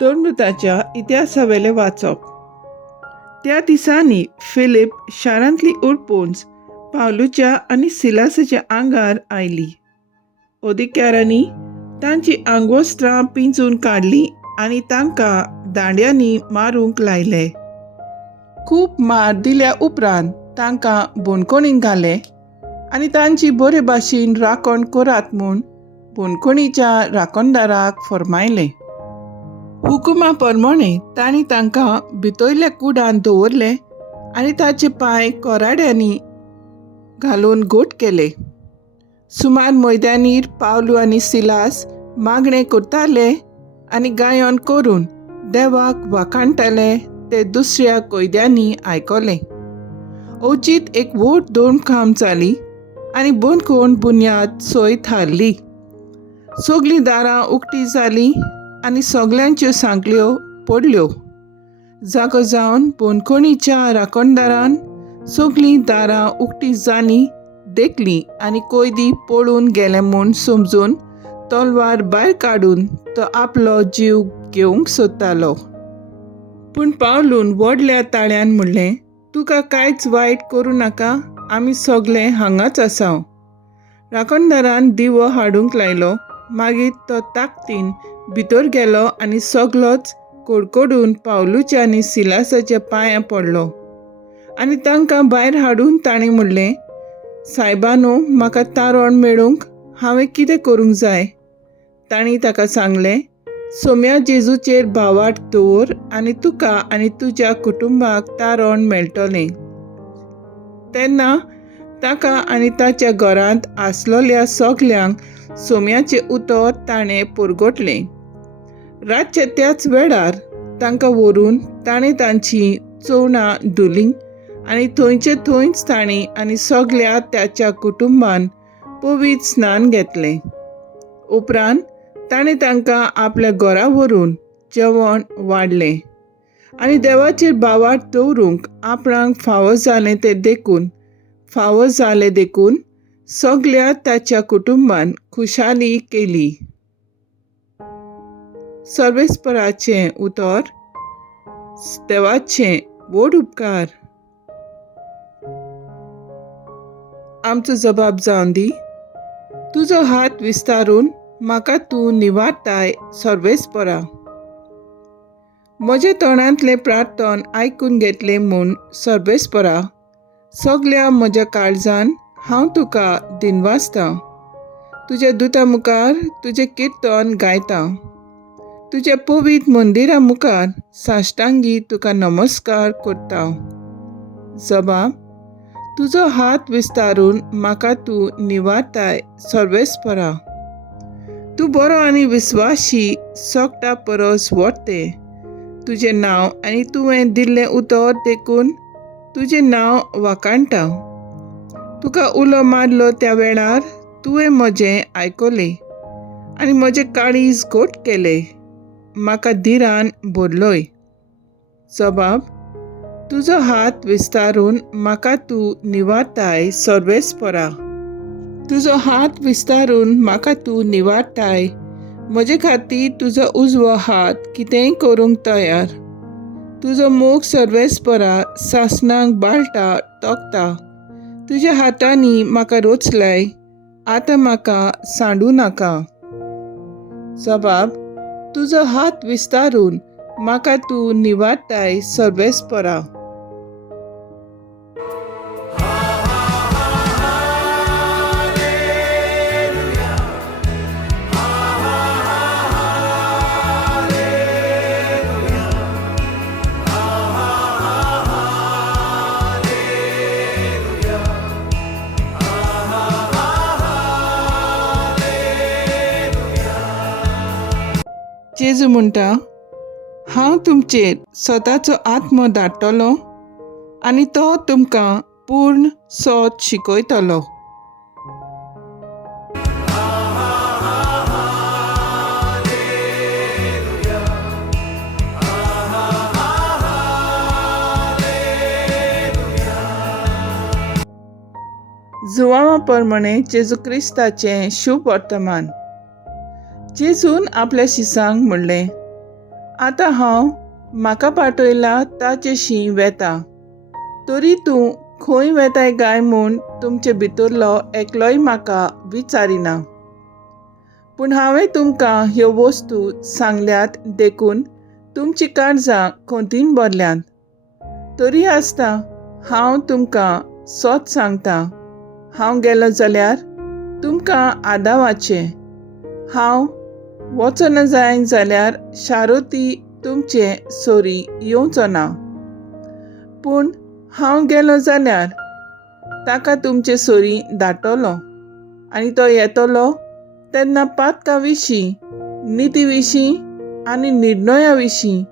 तोंडुताच्या इतिहासावेले वाचप. त्या दिसांनी फिलीप शारांतली उरपूंच पावलूच्या आनी सिलासाच्या आंगार आयली. ओदिक्यारांनी तांची आंगवस्त्रां पिंजून काडली आनी तांकां दांड्यांनी मारूंक लायले. खूब मार दिल्या उपरांत तांकां बोनकोणींत घाले आनी तांची बरे भाशेन राखण करात म्हूण बोनकोणीच्या राखणदाराक फर्मायलें. हुकुमा प्रमाणें तांणी तांकां भितरल्या कुडांत दवरले आनी ताचे पांय कोराड्यांनी घालून घोट केले. सुमार मैदानीर पावलू आनी सिलास मागणें करताले आनी गायन करून देवाक वाखाणटाले ते दुसऱ्या कैद्यांनी आयकलें. अवचीत एक व्हड दोमखाम जाली आनी बोनकोण बुन्याद सयत हारली. सगलीं दारां उक्तीं जालीं आनी सगल्यांच्यो सांखल्यो पडल्यो. जागो जावन बोनकोणीच्या राखणदारान सगलीं दारां उक्तीं जालीं देखलीं आनी कैदी पळून गेले म्हूण समजून तलवार भायर काडून तो आपलो जीव घेवंक सोदतालो. पूण पावलून व्हडल्या ताळ्यान म्हणलें, तुका कांयच वायट करूं नाका, आमी सगळे हांगाच आसाव. राखणदारान दिवो हाडूंक लायलो. मागीर तो ताकतीन भितर गेलो आनी सगलोच कडकडून पावलूच्या आनी सिलासाच्या पांयां पडलो आनी तांकां भायर हाडून ताणें म्हणलें, सायबानो, म्हाका तारण मेळूंक हांवें कितें करूंक जाय? तांणी ताका सांगलें, सोम्या जेजूचेर भावार्थ दवर आनी तुका आनी तुज्या कुटुंबाक तारण मेळटलें. तेन्ना ताका आनी ताच्या घरांत आसलोल्या सगल्यांक सोम्याचें उतर ताणें पुरगटलें. रातच्या त्याच वेळार तांकां व्हरून ताणें तांचीं चोवणां धुलीं आनी थंयचे थंयच तांणी आनी सगल्या ताच्या कुटुंबान पवीत स्नान घेतलें. उपरांत ताणें तांकां आपल्या घरा व्हरून जेवण वाडलें आनी देवाचेर भावार्थ दवरूंक आपणाक फावो जालें देखून सगल्या ताच्या कुटुंबान खुशाली केली. सर्वेस्पराचें उतर. देवाचें व्हड उपकार. आमचो जबाब जावन दी. तुजो हात विस्तारून म्हाका तूं निवारताय, सर्वेस्परा. म्हजे तोंडांतलें प्रार्थन आयकून घेतलें म्हूण सर्वेस्परा, सगल्या म्हज्या काळजान हांव तुका दिनवासतां. तुज्या दुता मुखार तुजें किर्तन गायतां. तुज्या पवीत मंदिरा मुखार साश्टांगी तुका नमस्कार करता. जबाब. तुजो हात विस्तारून म्हाका तूं निवारताय, सर्वेस्परा. तूं बरो आनी विस्वाशी सोगटा परस व्हडतें. तुजें नांव आनी तुवें दिल्लें उतर देखून तुजें नांव वाखाणटा. तुका उलो मारलो त्या वेळार तुवें म्हजें आयकलें आनी म्हजें काळीज घोट केलें. म्हाका धीरान भरलोय. जबाब. तुजो हात विस्तारून म्हाका तूं निवारताय, सर्वेस्परा. तुजो हात विस्तारून म्हाका तूं निवारताय. म्हजे खातीर तुजो उजवो हात कितेंय करूंक तयार. तुजो मोग, सर्वेस्परा, सासणाक बाळटा तोखता. तुज्या हातांनी म्हाका रोचलाय. आतां म्हाका सांडूं नाका. जबाब. तुजो हात विस्तारून म्हाका तूं निवारताय, सर्वेस्परा. जेजू म्हणटा, हांव तुमचेर स्वताचो आत्मो धाडटलो आनी तो तुमकां पूर्ण सोत शिकयतलो. जुवांवा प्रमाणे जेजू क्रिस्ताचें शुभ वर्तमान. जेजून आपल्या शिसांक म्हणलें, आतां हांव म्हाका पाठयला ताचेशी वेता. तरी तूं खंय वेताय गाय म्हूण तुमचे भितरलो एकलोय म्हाका विचारिना. पूण हांवें तुमकां ह्यो वस्तू सांगल्यात देखून तुमची काळजां खोंतीन भरल्यात. तरी आसता हांव तुमकां सोत सांगतां, हांव गेलों जाल्यार तुमकां आदावाचें. हांव वचना जाय जाल्यार शारोती तुमचे सोरी येवचो ना. पूण हांव गेलों जाल्यार ताका तुमचे सोरी धाडटलो आनी तो येतलो तेन्ना पातका विशीं, निती विशीं आनी निर्णया विशीं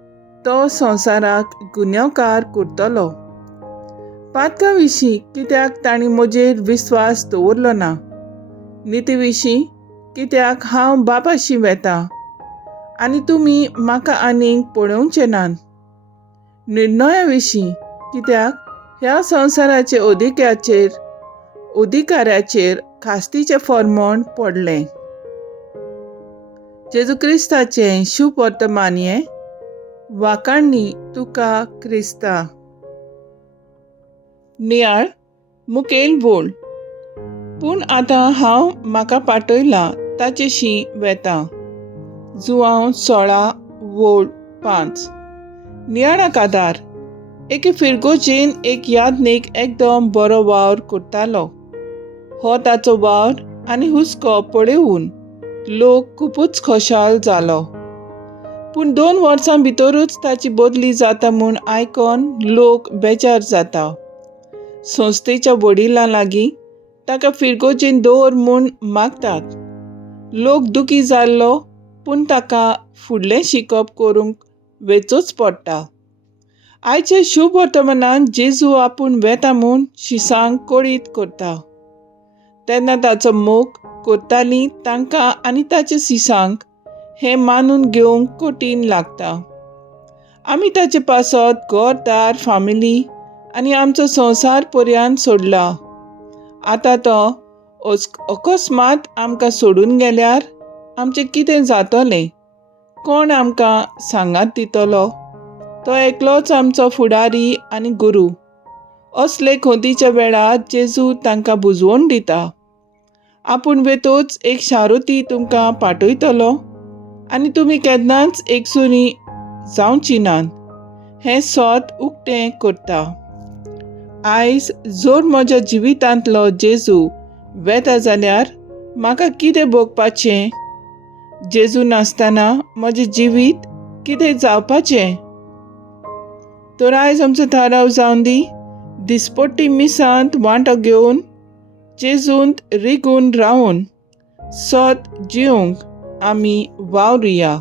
तो संवसाराक गुन्यांवकार करतलो. पातका विशीं कित्याक तांणी म्हजेर विस्वास दवरलो ना. निती विशीं कित्याक हांव बापाशी वेतां आनी तुमी म्हाका आनीक पळोवचे नात. निर्णया विशीं कित्याक ह्या संवसाराचे अधिकाऱ्याचेर खास्तीचें फर्मोण पडलें. जेजू क्रिस्ताचें शुभ वर्तमान हें वाखाणणी तुका क्रिस्ता. नियाळ मुखेल बोल. पूण आतां हांव म्हाका पाठयला ताचेशी वेता. जुआंव 16:5. नियाळाक आदार. एके फिरगोचेन एक यादनीक एकदम बरो वावर करतालो. हो ताचो वावर आनी हुस्को पळोवन लोक खूबच खोशाल जालो. पूण 2 वर्सां भितरूच ताची बदली जाता म्हूण आयकून लोक बेजार जाता. संस्थेच्या वडिलां लागीं ताका फिरगोचेन दवर म्हूण मागतात. लोक दुखी जाल्लो पूण ताका फुडलें शिकप करूंक वेचूच पडटा. आयच्या शुभ वर्तमानांत जेजू आपूण वेता म्हूण शिसांक कळीत करता. तेन्ना ताचो मोग करतालीं तांकां आनी ताच्या शिसांक हें मानून घेवंक कठीण लागता. आमी ताचे पासत घर दार फामिली आनी आमचो संवसार पर्यंत सोडला. आतां तो अकस्मात आमकां सोडून गेल्यार आमचें कितें जातलें? कोण आमकां सांगात दितलो? तो एकलोच आमचो फुडारी आनी गुरू. असले खोंतीच्या वेळार जेजू तांकां बुजवण दिता. आपूण वेतोच एक शारोती तुमकां पाठयतलो आनी तुमी केन्नाच एकसुरी जावची नात. हें सोत उक्तें करता. आयज जर म्हज्या जिवितांतलो जेजू वेता जाल्यार म्हाका कितें भोगपाचें? जेजू नासतना म्हजें जिवीत कितें जावपाचें? तर आयज आमचो थाराव जावन दी. दिसपट्टी मिसांत वांटो घेवन जेजूंत रिगून रावन सोत जिवंक आमी वावरुया.